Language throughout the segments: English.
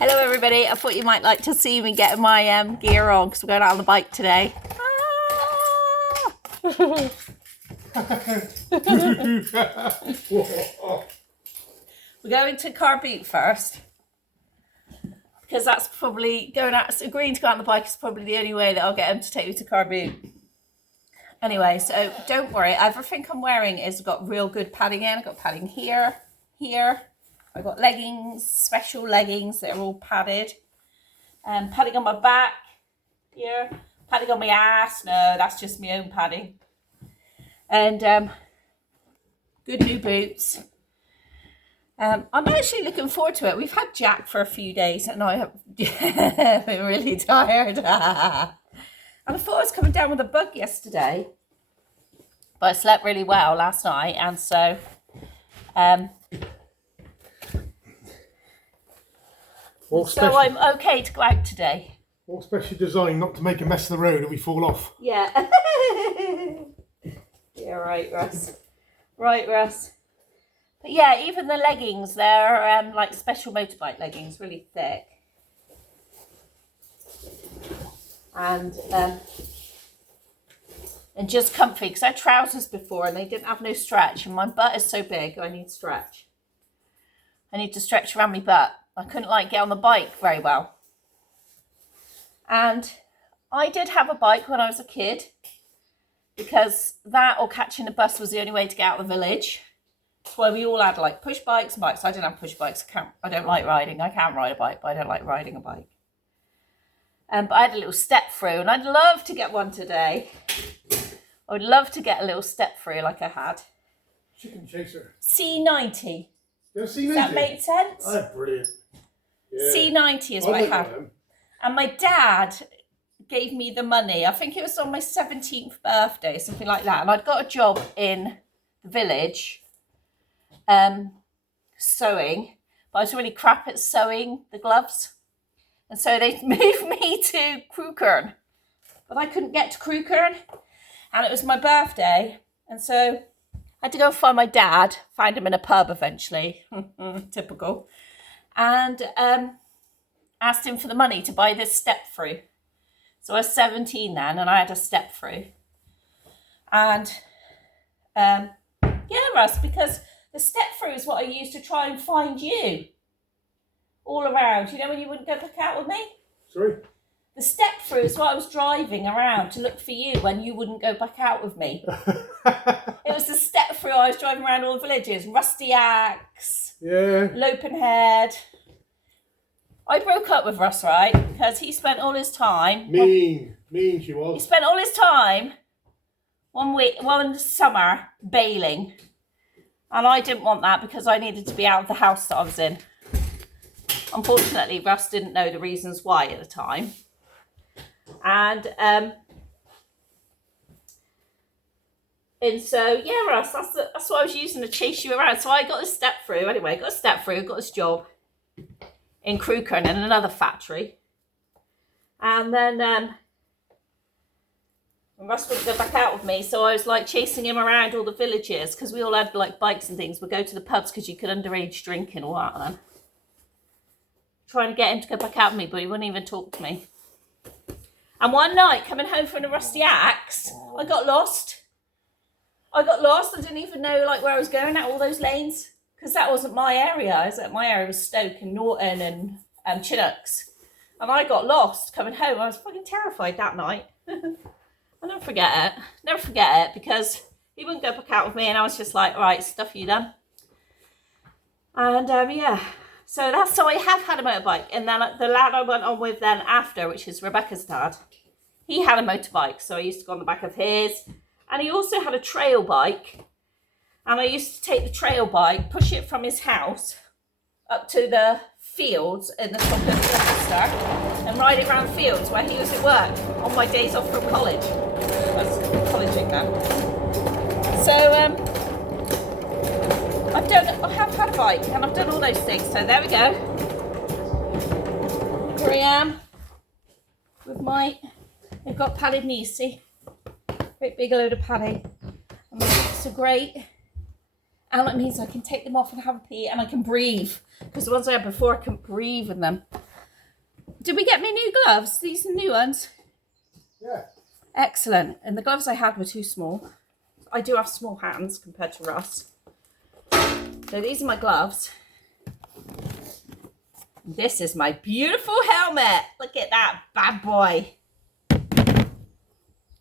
Hello everybody, I thought you might like to see me getting my gear on because we're going out on the bike today. We're going to Car Boot first because that's probably agreeing to go out on the bike is probably the only way that I'll get him to take me to Car Boot. Anyway, so don't worry, everything I'm wearing has got real good padding in. I've got padding here, I've got leggings, special leggings that are all padded. Padding on my back here, padding on my ass. No, that's just my own padding. And good new boots. I'm actually looking forward to it. We've had Jack for a few days and I have been really tired. And I thought I was coming down with a bug yesterday, but I slept really well last night, and so I'm okay to go out today. All specially designed not to make a mess of the road and we fall off. Yeah. Yeah, right, Russ. Right, Russ. But yeah, even the leggings, they're like special motorbike leggings, really thick. And just comfy, because I had trousers before and they didn't have no stretch, and my butt is so big, I need stretch. I need to stretch around my butt. I couldn't get on the bike very well. And I did have a bike when I was a kid, because that or catching a bus was the only way to get out of the village. That's why we all had push bikes and bikes. I didn't have push bikes. I don't like riding. I can't ride a bike, but I don't like riding a bike. But I had a little step through, and I'd love to get one today. I would love to get a little step through like I had. Chicken chaser. C90. Does that make sense? Oh, brilliant. Yeah. C90 is what I had. And my dad gave me the money. I think it was on my 17th birthday, something like that. And I'd got a job in the village sewing, but I was really crap at sewing the gloves. And so they moved me to Crewkern. But I couldn't get to Crewkern. And it was my birthday. And so I had to go find my dad. Find him in a pub eventually. Typical. And asked him for the money to buy this step through. So I was 17 then, and I had a step through. And yeah, Russ, because the step through is what I used to try and find you all around. You know when you wouldn't go back out with me? Sorry? The step through is what I was driving around to look for you when you wouldn't go back out with me. It was the step through I was driving around all the villages. Rusty Axe. Yeah. Lopenhead. I broke up with Russ, right? Because he spent all his time... Mean she was. He spent all his time one summer bailing. And I didn't want that because I needed to be out of the house that I was in. Unfortunately, Russ didn't know the reasons why at the time. And so, yeah, Russ, that's what I was using to chase you around. So I got this step through. Anyway, got this job in Crewkern in another factory. And then Russ wouldn't go back out with me, so I was chasing him around all the villages, because we all had bikes and things. We'd go to the pubs because you could underage drink and all that then. Trying to get him to go back out with me, but he wouldn't even talk to me. And one night, coming home from the Rusty Axe, I got lost. I didn't even know where I was going at all those lanes, because that wasn't my area. My area was Stoke and Norton and Chinooks. And I got lost coming home. I was fucking terrified that night. I'll never forget it, because he wouldn't go back out with me, and I was just like, right, stuff you done. And yeah, so I have had a motorbike. And then the lad I went on with then after, which is Rebecca's dad, he had a motorbike, so I used to go on the back of his. And he also had a trail bike, and I used to take the trail bike, push it from his house up to the fields in the top of Leicester, and ride it around fields where he was at work on my days off from college. I was colleging then. So I have had a bike, and I've done all those things. So there we go. Here I am with they've got padded knees, see? Great big load of padding. And my feet are great. And it means I can take them off and have a pee, and I can breathe. Because the ones I had before, I couldn't breathe in them. Did we get me new gloves? These are new ones. Yeah. Excellent. And the gloves I had were too small. I do have small hands compared to Russ. So these are my gloves. This is my beautiful helmet. Look at that bad boy.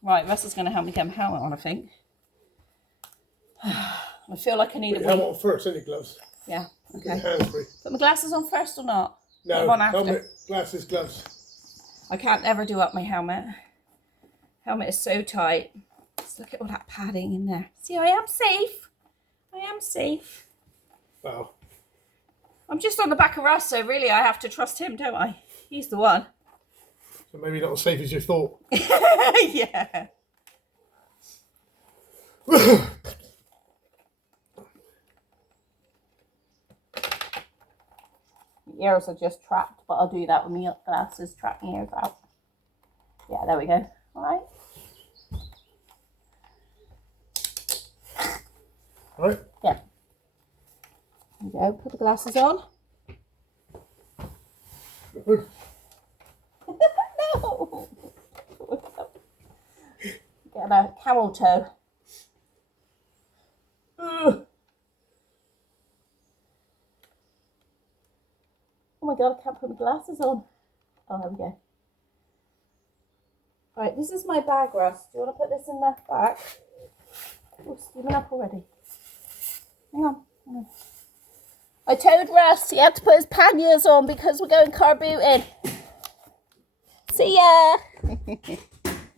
Right, Russ is going to help me get my helmet on, I think. I feel like I need Put a your helmet on first, any gloves. Yeah, Get your okay. hands free. Put my glasses on first or not? Put them No, on after. helmet, glasses, gloves. I can't ever do up my helmet. Helmet is so tight. Just look at all that padding in there. See, I am safe. I am safe. Wow. I'm just on the back of Russ, so really I have to trust him, don't I? He's the one. So maybe not as safe as you thought. Yeah. Ears are just trapped, but I'll do that with my glasses, trap my ears out. Yeah, there we go. All right. All right. Yeah. There we go. Put the glasses on. No. Get a camel toe. Ugh. Oh my god, I can't put my glasses on. Oh, there we go. Right, this is my bag, Russ. Do you want to put this in the bag? Oh, it's steaming up already. Hang on, hang on. I told Russ he had to put his panniers on because we're going car booting. See ya!